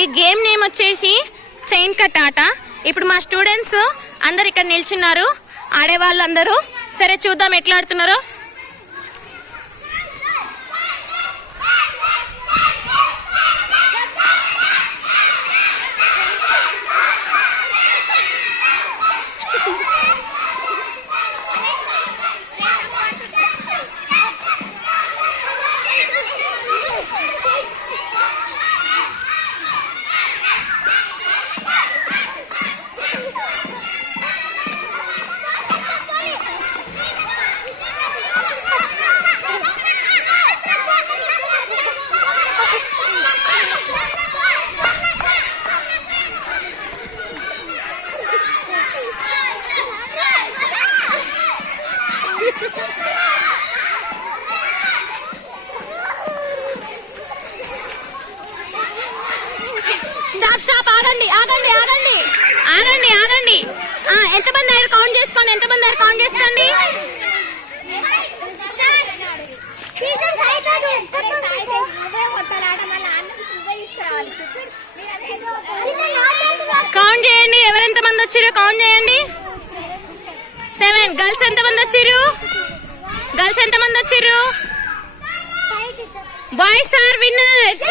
ఈ game name వచ్చేసి chain cut ఆట. ఇప్పుడు మా స్టూడెంట్స్ అందరు ఇక్కడ నిల్చున్నారు, ఆడేవాళ్ళందరూ. సరే చూద్దాం ఎట్లా ఆడుతున్నారో. స్టాప్ స్టాప్, ఆగండి ఆగండి ఆగండి ఆగండి ఆగండి. ఎంతమంది అయ్యారు కౌంట్ చేసుకోండి, ఎంతమంది అయ్యారు కౌంట్ చేసుకోండి. కౌంట్ చేయండి, ఎవరెంతమంది వచ్చారో కౌంట్ చేయండి. 7. గర్ల్స్ ఎంతమంది వచ్చారు? గర్ల్స్ ఎంతమంది వచ్చారు? Boys are winners.